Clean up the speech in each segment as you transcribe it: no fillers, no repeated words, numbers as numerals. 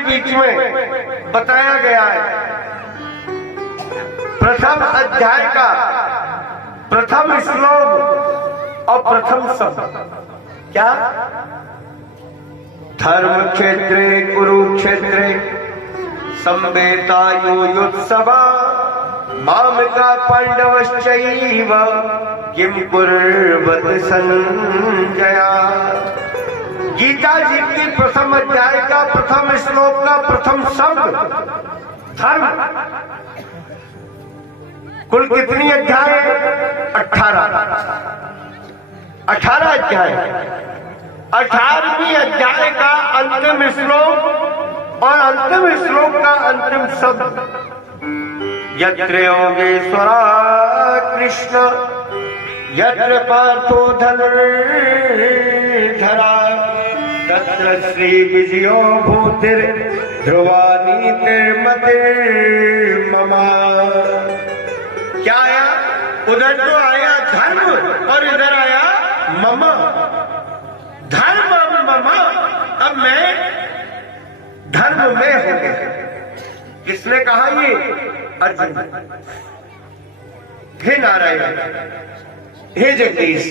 के बीच में बताया गया है। प्रथम अध्याय का प्रथम श्लोक और प्रथम शब्द क्या? धर्म क्षेत्रे कुरुक्षेत्रे संवेतायुयुत्सवा मामका पांडवश्चैव किम कुर्वत संजया। गीता जी की प्रथम अध्याय का प्रथम श्लोक का प्रथम शब्द धर्म। कुल कितनी अध्याय? 18 अध्याय। 18वीं अध्याय का अंतिम श्लोक और अंतिम श्लोक का अंतिम शब्द यत्र योगेश्वरा कृष्ण यत्र पार्थो धनुर्धरा तत्र श्री विजयो भूतिर ध्रुवा नीतिर्मते ममा। क्या आया? उधर तो आया धर्म और इधर आया मम। धर्म मम, अब मैं धर्म में हो गया। किसने कहा ये? अर्जुन। हे नारायण, हे जगदीश,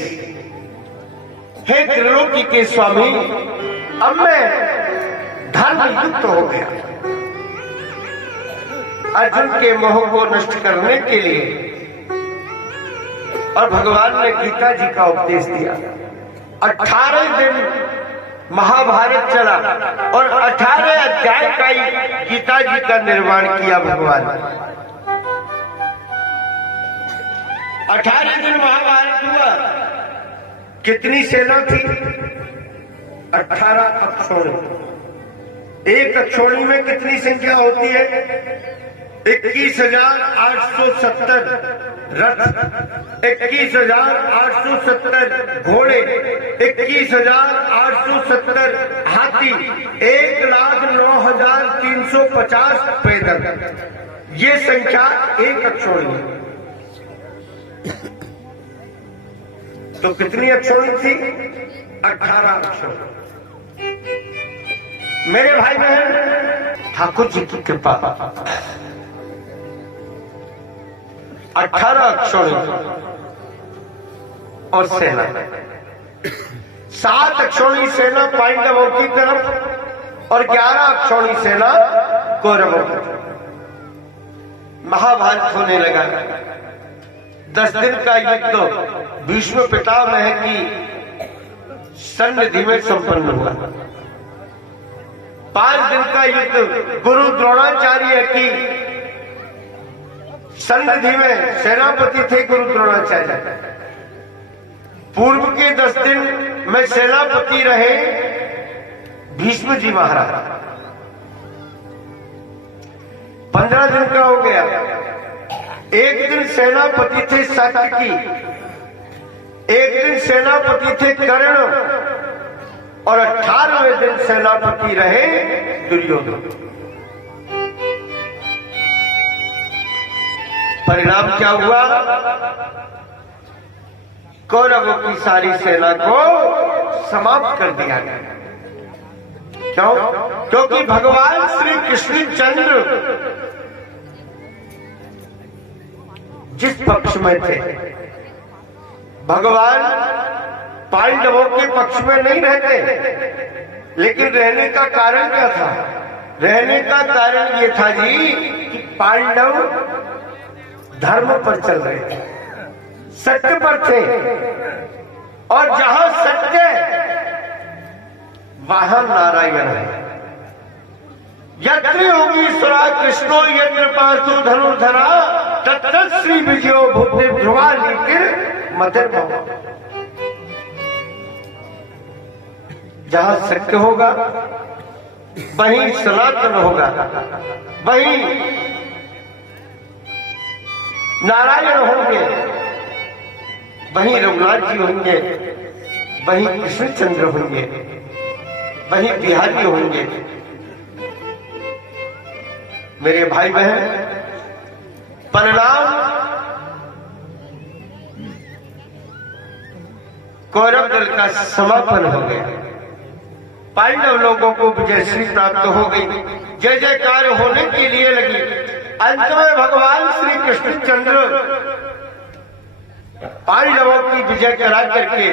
हे त्रिलोकी के स्वामी, अब मैं धर्म युक्त हो गया। अर्जुन के मोह को नष्ट करने के लिए और भगवान ने गीता जी का उपदेश दिया। 18 दिन महाभारत चला और 18 अध्याय का ही गीता जी का निर्माण किया भगवान। 18 दिन महाभारत हुआ। कितनी सेना थी? 18 अक्षौणी। एक अक्षौणी में कितनी संख्या होती है? 21,870 रथ, 21,870 घोड़े, 21,870 हाथी, 1,09,350 पैदल। ये संख्या एक अक्षौणी है। तो कितनी अक्षौणी थी? 18 अक्षौणी। मेरे भाई बहन, ठाकुर जी की कृपा 18 अक्षौणी और सेना, 7 अक्षौणी सेना पांडवों की तरफ और 11 अक्षौणी सेना कौरवों की तरफ। महाभारत होने लगा। 10 दिन का युद्ध भीष्म पितामह की सन्निधि में संपन्न हुआ। 5 दिन का युद्ध गुरु द्रोणाचार्य की सन्निधि में सेनापति थे गुरु द्रोणाचार्य। पूर्व के 10 दिन में सेनापति रहे भीष्म जी महाराज। 15 दिन का हो गया। एक दिन सेनापति थे सात्यकी, एक दिन सेनापति थे कर्ण और 18वें दिन सेनापति रहे दुर्योधन। परिणाम क्या हुआ? कौरवों की सारी सेना को समाप्त कर दिया गया। क्यों? क्योंकि भगवान श्री कृष्णचंद्र जिस पक्ष में थे, भगवान पांडवों के पक्ष में नहीं रहते। लेकिन रहने का कारण क्या था? रहने का कारण ये था जी कि पांडव धर्म पर चल रहे थे, सत्य पर थे, और जहां सत्य वहां नारायण है। यत्र योगीश्वरा कृष्णो यत्र पार्थो धनुर्धरा तत्र श्री विजयो भूति ध्रुवा नीतिर मते। जहां सत्य होगा वहीं सनातन होगा, वहीं नारायण होंगे, वहीं रघुनाथ जी होंगे, वहीं कृष्णचंद्र होंगे, वहीं बिहारी होंगे। मेरे भाई बहन, परिणाम कौरव दल का समापन हो गया पांडव लोगों को विजयश्री प्राप्त हो गई। जय जयकार होने के लिए लगी। अंत में भगवान श्री कृष्णचंद्र पांडवों की विजय करा करके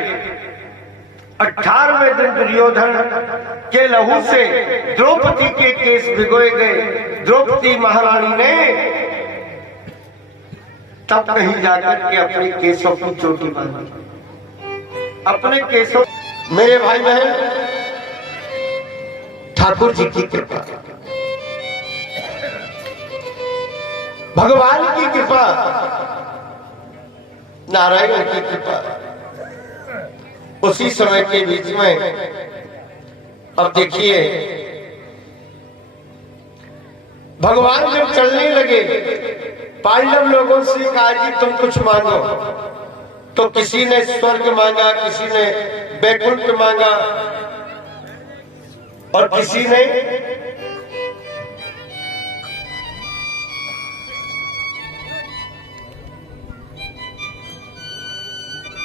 18वें दिन दुर्योधन के लहू से द्रौपदी के केस भिगोए गए। द्रौपदी महारानी ने तब कहीं जाकर के अपने केसों की चोटी बांधी। अपने केसों, मेरे भाई बहन, ठाकुर जी की कृपा, भगवान की कृपा, नारायण की कृपा, उसी समय के बीच में अब देखिए भगवान जब चलने लगे, पांडव लोगों से कहा जी तुम कुछ मांगो, तो किसी ने स्वर्ग मांगा, किसी ने वैकुंठ मांगा और किसी ने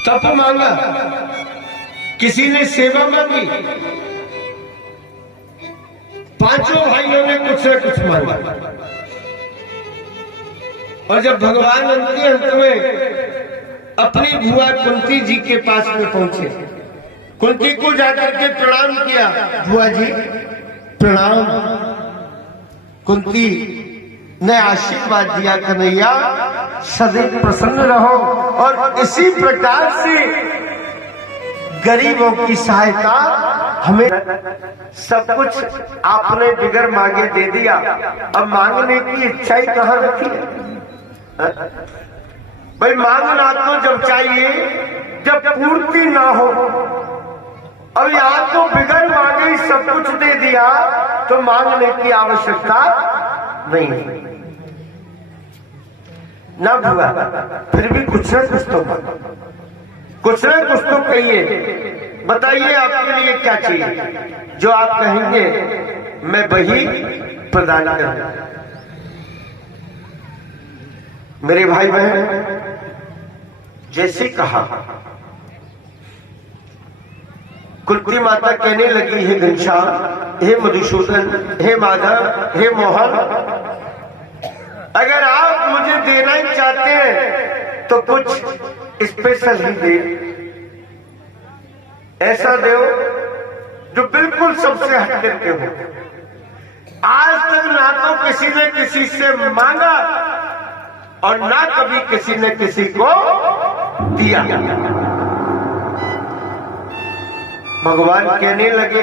तप मांगा, किसी ने सेवा मांगी। पांचों भाइयों ने कुछ न कुछ मांगा। और जब भगवान अंत में अपनी बुआ कुंती जी के पास में पहुंचे, कुंती को जाकर के प्रणाम किया। बुआ जी प्रणाम। कुंती ने आशीर्वाद दिया, कन्हैया सदैव प्रसन्न रहो और इसी प्रकार से गरीबों की सहायता। हमें सब कुछ आपने बिगर मांगे दे दिया, अब मांगने की इच्छा ही कहां रखी है? भाई मांगना तो जब चाहिए जब पूर्ति ना हो। अब यहां तो बिगर मांगे ही सब कुछ दे दिया, तो मांगने की आवश्यकता नहीं है ना बुआ। फिर भी कुछ न कुछ तो कुछ न कुछ तो कहिए। बताइए आपके लिए क्या चाहिए? जो आप कहेंगे मैं वही प्रदान करूंगा। मेरे भाई बहन, जैसे कहा कुंती माता कहने लगी, हे घनश्याम, हे मधुसूदन, हे माधव, हे मोहन, अगर आप मुझे देना ही चाहते हैं तो कुछ स्पेशल ही दे, ऐसा दो जो बिल्कुल सबसे हट करके हो। आज तक ना तो किसी ने किसी से मांगा और ना कभी किसी ने किसी को दिया। भगवान कहने लगे,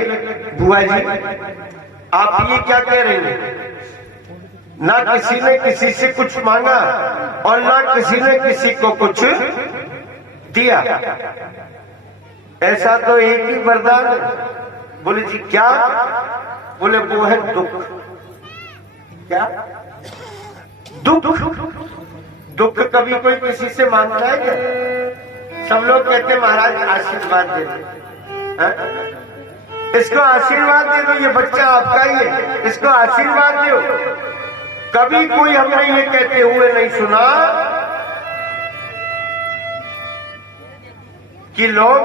बुआ जी आप ये क्या कह रहे हैं? ना किसी ने किसी से कुछ मांगा और ना किसी ने किसी को कुछ दिया, ऐसा तो एक ही वरदान है। बोले जी क्या? बोले वो है दुख। क्या दुख? दुख कभी कोई किसी से मांगता है क्या? सब लोग कहते महाराज आशीर्वाद दे दो, इसको आशीर्वाद दे दो, ये बच्चा आपका ही है, इसको आशीर्वाद दो। कभी कोई हमने ये कहते हुए नहीं सुना कि लोग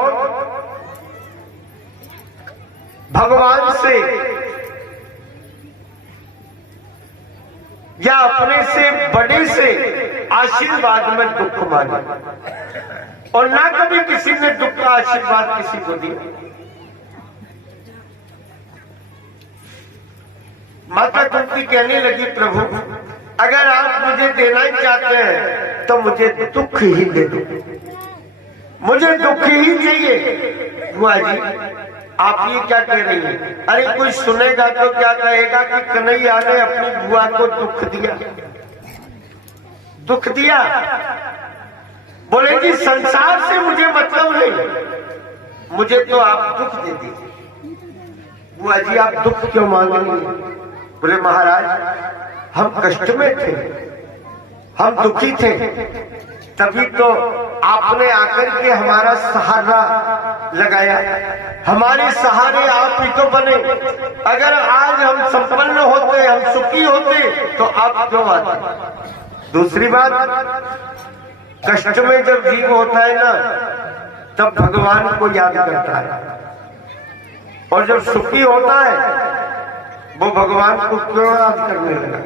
भगवान से या अपने से बड़े से आशीर्वाद में दुख मांगे, और ना कभी किसी ने दुख का आशीर्वाद किसी को दिया। माता कुंती कहने लगी, प्रभु अगर आप मुझे देना ही चाहते हैं तो मुझे दुख ही दे दो, मुझे दुख ही चाहिए। बुआ जी आप ये क्या कह रही हैं? अरे कोई सुनेगा तो क्या कहेगा कि कन्हैया ने अपनी बुआ को दुख दिया। दुख दिया? बोलेगी संसार से मुझे मतलब नहीं, मुझे तो आप दुख दे दीजिए। बुआ जी आप दुख क्यों मांग रही हैं? बोले महाराज हम कष्ट में थे, हम दुखी थे, तभी तो आपने आकर के हमारा सहारा लगाया, हमारे सहारे आप ही तो बने। अगर आज हम संपन्न होते, हम सुखी होते तो आप क्यों आते? दूसरी बात, कष्ट में जब जीव होता है ना, तब भगवान को याद करता है और जब सुखी होता है वो भगवान को क्यों याद करने लगा?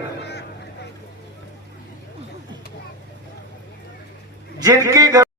जिनकी